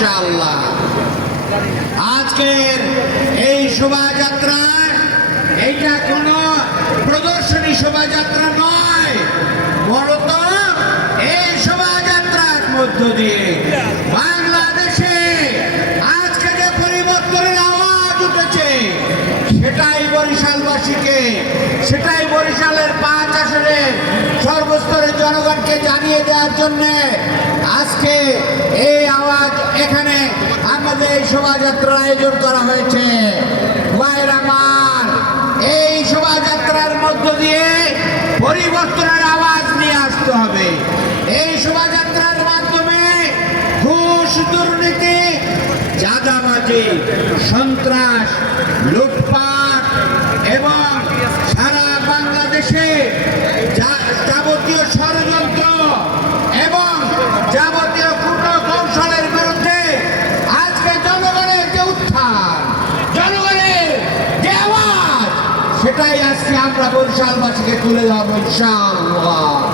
ইনশাআল্লাহ। আজকের এই শোভাযাত্রা এইটা কোনো প্রদর্শনী শোভাযাত্রা নয়। বড়ত এই শোভাযাত্রার মধ্য দিয়ে বাংলাদেশে আজকে যে পরিবর্তনের আওয়াজ উঠেছে, সেটাই বরিশালবাসীকে, সেটাই বরিশালের পাঁচ আসনের সর্বস্তরের জনগণকে জানিয়ে দেওয়ার জন্য আজকে এই এই শোভাযাত্রার আয়োজন করা হয়েছে। এই শোভাযাত্রার মধ্য দিয়ে পরিবর্তনের আওয়াজ নিয়ে আসতে হবে। এই শোভাযাত্রার মাধ্যমে ঘুষ, দুর্নীতি চাঁদাবাজি সন্ত্রাস, লুটপাট এবং সারা বাংলাদেশে সেটাই আজকে আমরা বরিশালবাসীকে তুলে দেবো ইনশাআল্লাহ।